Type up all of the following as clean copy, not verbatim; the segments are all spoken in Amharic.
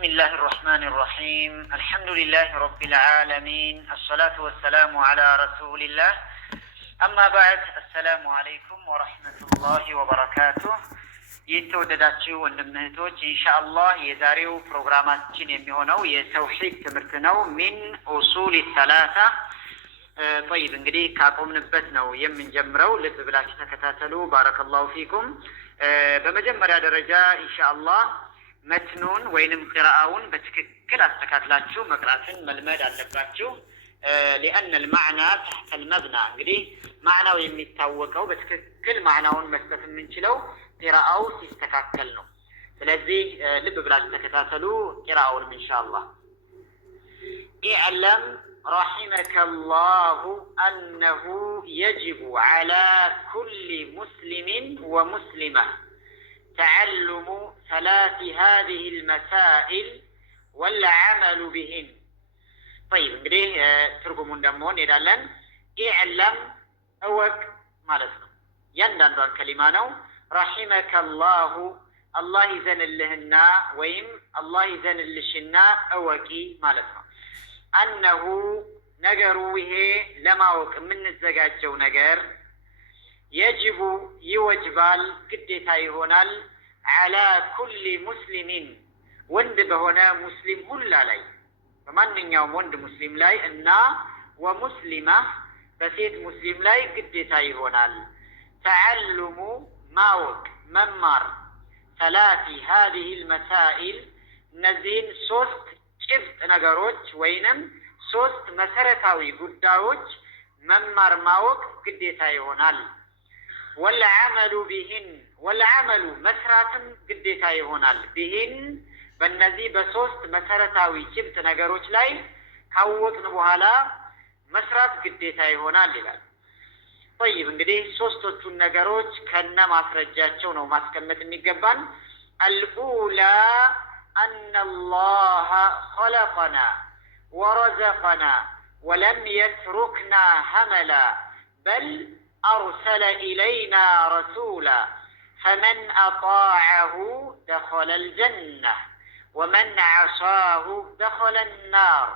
بسم الله الرحمن الرحيم الحمد لله رب العالمين الصلاة والسلام على رسول الله أما بعد السلام عليكم ورحمة الله وبركاته የተወደዳችሁ ወንድምቶች ኢንሻአላህ የዛሬው ፕሮግራማችን የሚሆነው የተውሂድ ትምህርት ነው من اصول الثلاثه طيب እንግዲህ ካቆምንበት ነው የምንጀምረው ልብ ብላችሁ ተከታተሉ ባረከላሁ ፊኩም በመጀመሪያ ደረጃ ኢንሻአላህ መትኑን ወይንም ቅራአውን በትክክል አስተካክላችሁ መቅራትን መልመድ አለባችሁ لأن المعنى تحت المبنى እንግዲህ ማዕናው የሚታወቀው በትክክል ማዕናውን መስጠት የምንችለው ቅራአው ሲስተካከል ነው ስለዚህ ልብ ብላችሁ ተከታተሉ ቅራአውን ኢንሻአላህ اعلم رحمك الله أنه يجب على كل مسلم ومسلمة تعلم ثلاث هذه المسائل والعمل بهن طيب እንግዲህ ትርጉሙን ደግሞ እንሄዳለን اعلم እወቅ ማለት ነው ያንዳንዷን ከሊማ ነው رحمك الله الله ይዘንልህና ወይም الله ይዘንልሽና እወቂ ማለት ነው أنه ነገሩ ይሄ ለማወቅ የምንዘጋጀው ነገር يجب يوجبال ግዴታ ይሆናል على كل مسلم ወንድ በሆነ ሙስሊም ሁላ ላይ በማንኛውም ወንድ ሙስሊም ላይ እና ወሙስሊማ በሴት ሙስሊም ላይ ግዴታ ይሆናል تعلم ማወቅ መማር ثلاث هذه المسائل እነዚህን ሶስት ጭብጥ ነገሮች ወይንም ሶስት መሰረታዊ ጉዳዮች መማር ማወቅ ግዴታ ይሆናል والعمل بهن والعمل መስራትም ግዴታ ይሆናል بهن በእነዚህ በሶስት መሰረታዊ ጭብጥ ነገሮች ላይ ካወቅን በኋላ መስራት ግዴታ ይሆናል ይላል طيب እንግዲህ ሶስቶቹን ነገሮች ከነ ማስረጃቸው ነው ማስቀመጥ የሚገባን الأولى أن الله خلقنا ورزقنا ولم يتركنا هملا بل أرسل إلينا رسولا فمن أطاعه دخل الجنة ومن عصاه دخل النار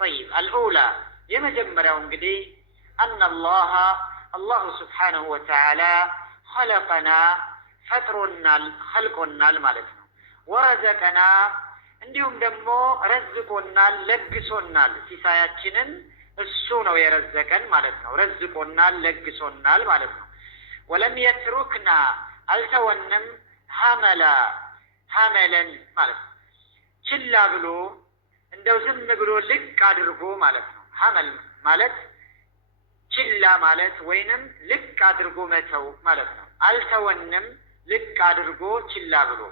طيب الأولى يمجمرهم قدي أن الله سبحانه وتعالى خلقنا فطرنا خلقنا المالتنا ورزقنا እንዲሁም ደግሞ ረዝቆናል ለግሶናል ሲሳያችንን እሱ ነው የረዘቀን ማለት ነው ረዝቆናል ለግሶናል ማለት ነው ولم يتركنا አልተወንም ሐመለን ማለት ነው ችላ ብሎ እንደው ዝም ብሎ ልቅ አድርጎ ማለት ነው ሐመል ማለት ችላ ማለት ወይንም ልቅ አድርጎ መተው ማለት ነው አልተወንም ልቅ አድርጎ ችላ ብሎ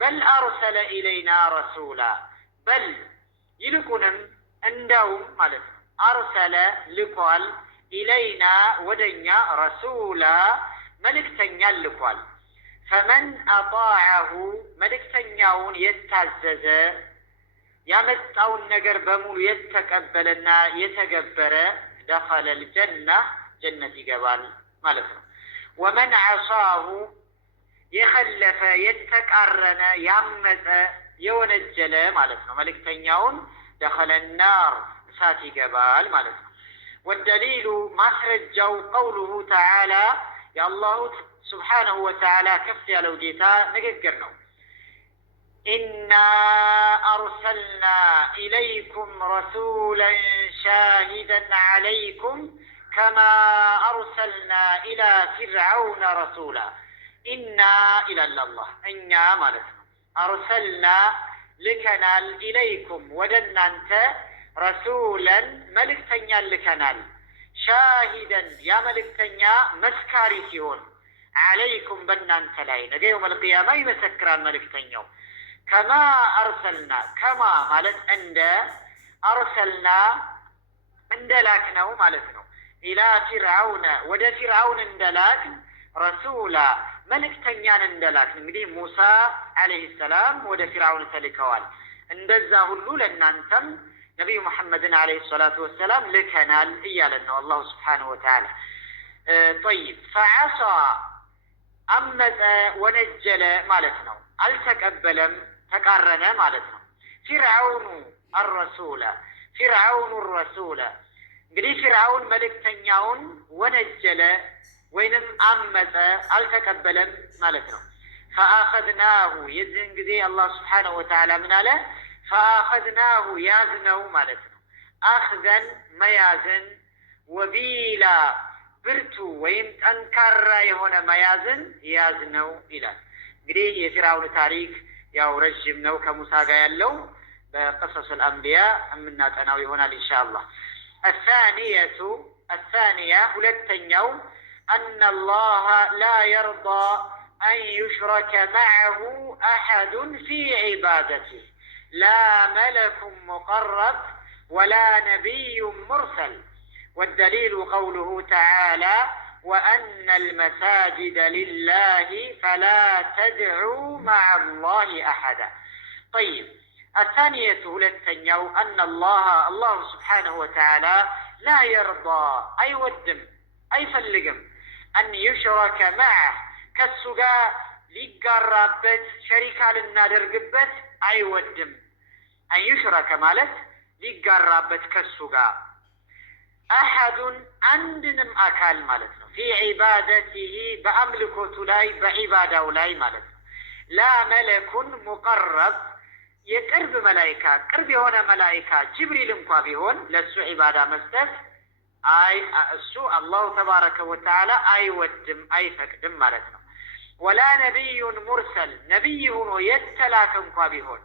بل أرسل إلينا رسولا بل يلكنم انداوم ማለት ነው أرسل ልኳል إلينا ودنيا رسولا መልእክተኛ ልኳል فمن أطاعه መልእክተኛውን የታዘዘ ያመጣውን ነገር በሙሉ የተቀበለና የተገበረ دخل الجنة جنة ይገባል ማለት ነው ومن عصاه የخለፈ የተቃረነ ያመፀ የወነጀለ ማለት ነው መልእክተኛውን دخل النار እሳት ይገባል ማለት ነው والدليل ማስረጃው قوله تعالى يا الله سبحانه وتعالى كف ያለው ጌታ ንግግር ነው إنا أرسلنا إليكم رسولا شاهدا عليكم كما أرسلنا إلى فرعون رسولا إنا إلى الله إنا مالتنا أرسلنا لكنال إليكم ودنا أنت رسولا ملكتنيا لكنال شاهدا يا ملكتنيا مسكاري سيون عليكم بنا أنت لاين يوم القيامة يمسكران ملكتنيا كما أرسلنا كما مالت أند أرسلنا عند لكنه مالتنا إلى فرعون ود فرعون عند لكن رسولا መልእክተኛን እንደላክ እንግዲህ ሙሳ አለይሂ ሰላም ወደ ፍርዓውን ተልከዋል እንደዛ ሁሉ ለእናንተም ነብዩ መሐመድን አለይሂ ሰላቱ ወሰለም ልከናል እያለን ነው አላህ Subhanahu Wa Ta'ala طيب فعصى አመፀ ወነጀለ ማለት ነው አልተቀበለም ተቃረነ ማለት ነው فرعون الرسول እንግዲህ فرعون መልእክተኛውን ወነጀለ ወይንም አመፀ አልተቀበለም ማለት ነው። فأخذناه የዚህን ጊዜ አላህ Subhanahu Wa Ta'ala ምን አለ? فأخذناه ያዝነው ማለት ነው። አኽዘን መያዝን ወቢላ ብርቱ ወይም ጠንካራ የሆነ መያዝን ያዝነው ይላል። እንግዲህ የፊርዓውን ታሪክ ያው ረጅም ነው ከሙሳ ጋር ያለው በقصص الأنبياء የምናጠናው ይሆናል ኢንሻአላህ። الثانية ሁለተኛው أن الله لا يرضى أن يشرك معه أحد في عبادته لا ملك مقرب ولا نبي مرسل والدليل قوله تعالى وأن المساجد لله فلا تدعوا مع الله أحدا. طيب الثانية للتنيو أن الله سبحانه وتعالى لا يرضى أي ودم أي فلقم أن يشرك معه كالسقا لقرابت شريكا للنادر قبت أي ودم أن يشرك مالت لقرابت كالسقا أحد عندنم أكال مالتنا في عبادته بأملكه لاي بعباده لاي مالتنا لا ملك مقرب يقرب ملائكة قرب هنا ملائكة جبريل مقابهون لسو عبادة مستف أي السو الله تبارك وتعالى أي ودم أي فقدم مالتنا ولا نبي مرسل نبي هنا يتلاك مقابهون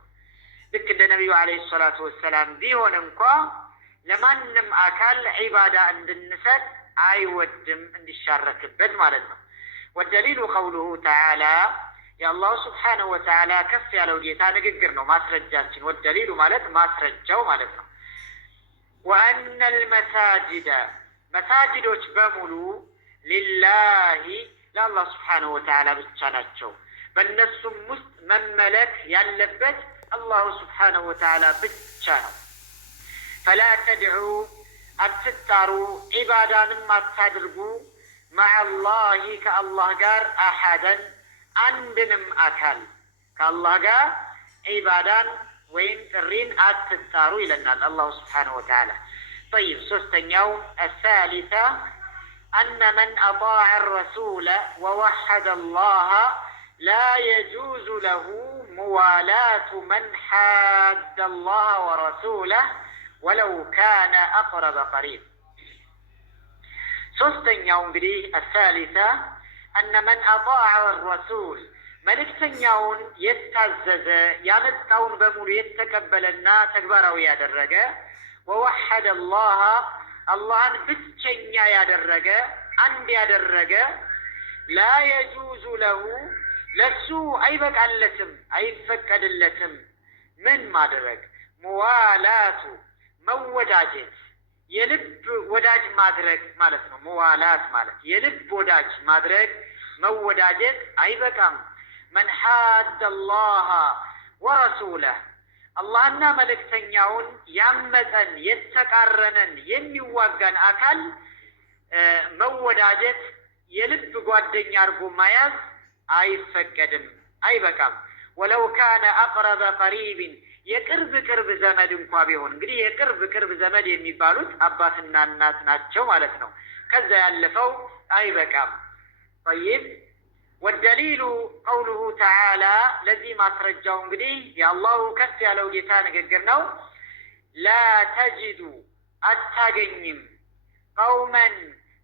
لك النبي عليه الصلاة والسلام بيهون مقابه ለማንም አካል ዒባዳ እንድንሰጥ አይወድም እንዲሻረክበት ማለት ነው። والدليل قوله تعالى يا الله سبحانه وتعالى ከፍ ያለው ጌታ ንግግር ነው ማስረጃችን። والدليل ማለት ማስረጃው ማለት ነው። وأن المساجد مساجዶች በሙሉ لله ለአላህ سبحانه وتعالى ብቻ ናቸው። በእነሱም ውስጥ መመለክ ያለበት አላህ سبحانه وتعالى ብቻ ነው። فلا تدعوا أتتاروا عبادا ما تدرقوا مع الله كالله قار أحدا عندنم أكل كالله قار عبادا وين ترين أتتاروا إلى النار الله سبحانه وتعالى. طيب سوستنيو الثالثة أن من أطاع الرسول ووحد الله لا يجوز له موالاة من حاد الله ورسوله ولو كان أقرب قريب. ሶስተኛው እንግዲህ الثالثة أن من أطاع الرسول መልእክተኛውን የታዘዘ ያመጣውን በሙሉ የተቀበለና ተግባራዊ ያደረገ ووحد الله አላህን ብቸኛ ያደረገ አንድ ያደረገ لا يجوز له ለሱ አይበቃለትም አይፈቀድለትም ምን ማድረግ ሙዋላቱ መወዳጀት የልብ ወዳጅ ማድረግ ማለት ነው። ሙዋላት ማለት የልብ ወዳጅ ማድረግ መወዳጀት አይበቃም። من حاد الله ورسوله አላህና መልእክተኛውን ያመፀን የተቃረነን የሚዋጋን አካል መወዳጀት የልብ ጓደኛ አድርጎ መያዝ አይፈቀድም አይበቃም። ولو كان أقرب قريب የቅርብ ዘመድ እንኳን ቢሆን እንግዲህ የቅርብ ዘመድ የሚባሉት አባትና እናት ናቸው ማለት ነው። ከዛ ያለፈው አይበቃም። طيب والدليل قوله تعالى الذي ማስረጃው እንግዲህ የአላሁ ከፍ ያለው ጌታ ንግግር ነው። لا تجد አታገኝም قوما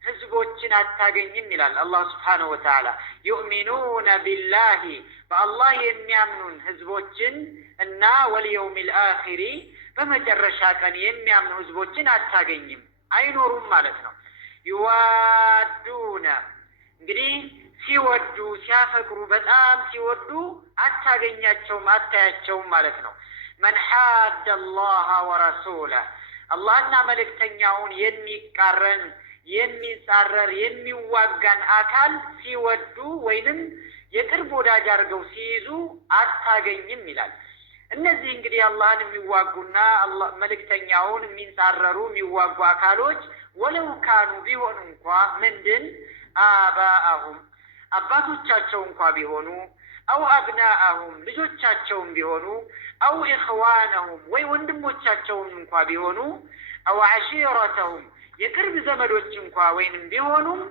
ህዝቦችን አታገኝም ይላል አላህ Subhanahu Wa Ta'ala يؤمنون بالله በአላህ የሚያምኑን ህዝቦችን እና واليوم الآخر በመጨረሻ ቀን የሚያምኑ ህዝቦችን አታገኝም አይኖሩም ማለት ነው። يوادون እንግዲህ ሲወዱ ሲያፈቅሩ በጣም ሲወዱ አታገኛቸውም አታያቸውም ማለት ነው። من حاد الله ورسوله አላህና መልእክተኛውን የሚቃረን የሚጻረር የሚዋጋን አካል ሲወዱ ወይንም የቅርብ ወዳጅ አድርገው ሲይዙ አታገኝም ይላል። እነዚህ እንግዲህ አላህን የሚዋጉና አላህ መልእክተኛውን የሚጻረሩ የሚዋጉ አካሎች ወለው ካኑ ቢሆኑ እንኳን ምንድን አባአሁም አባቶቻቸው እንኳን ቢሆኑ አው አብናአሁም ልጆቻቸውም ቢሆኑ አው ኢኽዋነሁም ወይ ወንድሞቻቸውም እንኳ ቢሆኑ አው ዓሺረተሁም የቅርብ ዘመዶች እንኳ ወይንም ቢሆኑም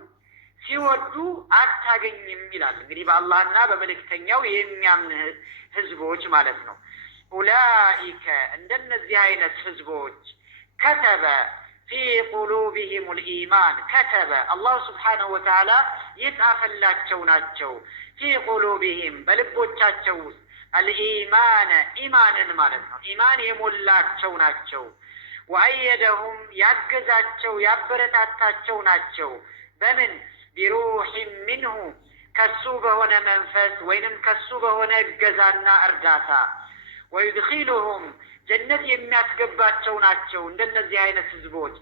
ሲወዱ አታገኝም ይላል። እንግዲህ በአላህና በመልእክተኛው የሚያምን ህዝቦች ማለት ነው። ኡላኢከ እንደነዚህ አይነት ህዝቦች ከተበ ፊ ቁሉቢሂሙል ኢማን ከተበ አላሁ ስብሓነሁ ወተዓላ የጻፈላቸው ናቸው። ፊ ቁሉቢሂም በልቦቻቸው ውስጥ አልኢማነ ኢማንን ማለት ነው። ኢማን የሞላቸው ናቸው። ወአየደሁም ያገዛቸው ያበረታታቸው ናቸው። በምን ቢሩሒን ሚንሁ ከሱ በሆነ መንፈስ ወይንም ከሱ በሆነ እገዛና እርዳታ። ወዩድኺሉሁም ጀነት የሚያስገባቸው ናቸው። እንደነዚህ አይነት ህዝቦች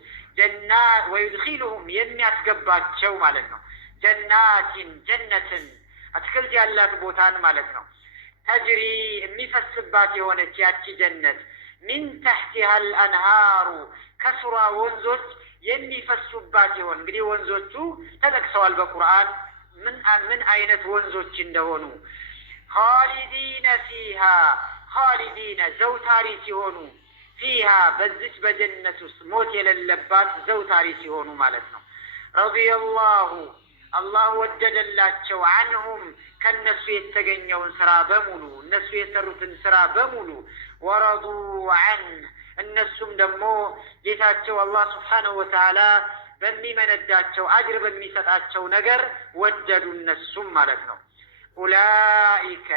ወዩድኺሉሁም የሚያስገባቸው ማለት ነው። ጀናቲን ጀነትን አትክልት ያላት ቦታን ማለት ነው። ተጅሪ የሚፈስባት የሆነች ያቺ ጀነት ሚን ተሕቲሃ አልአንሃሩ ከስሯ ወንዞች የሚፈሱባት ይሆን። እንግዲህ ወንዞቹ ተጠቅሰዋል በቁርአን ምን አይነት ወንዞች እንደሆኑ። ኻሊዲነ ፊሃ ኻሊዲነ ዘውታሪ ሲሆኑ ፊሃ በዚች በጀነት ውስጥ ሞት የሌለባት ዘውታሪ ሲሆኑ ማለት ነው። ረዲየላሁ አላህ ወደደላቸው አንሁም ከነሱ የተገኘውን ስራ በሙሉ እነሱ የሰሩትን ስራ በሙሉ ወረዱ ዐንህ እነሱም ደግሞ ጌታቸው አላህ ስብሓነሁ ወተዓላ በሚመነዳቸው አጅር በሚሰጣቸው ነገር ወደዱ እነሱም ማለት ነው። ኡላኢከ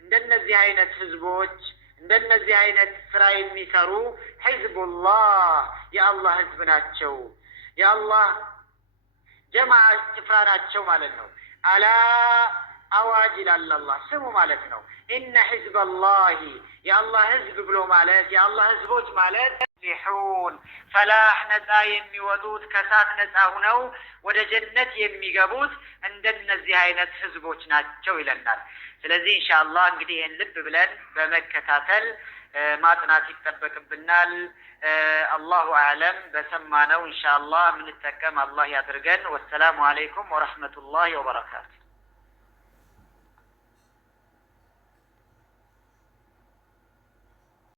እንደነዚህ አይነት ህዝቦች እንደነዚህ አይነት ስራ የሚሰሩ ሒዝቡላህ የአላህ ህዝብ ናቸው። የአላህ ጀማዓ ጭፍራ ናቸው ማለት ነው። አላ አዋጅ ይላል አላህ ስሙ ማለት ነው። ኢነ ሒዝበላሂ የአላህ ህዝብ ብሎ ማለት የአላህ ህዝቦች ማለት ሊሑን ፈላህ ነፃ የሚወጡት ከሳት ነፃ ሁነው ወደ ጀነት የሚገቡት እንደነዚህ አይነት ህዝቦች ናቸው ይለናል። ስለዚህ ኢንሻአላህ እንግዲህ ይህን ልብ ብለን በመከታተል ማጥናት ይጠበቅብናል። አላሁ አዕለም። በሰማነው ኢንሻአላህ የምንጠቀም አላህ ያድርገን። ወሰላሙ አለይኩም ወረሕመቱላሂ ወበረካቱ።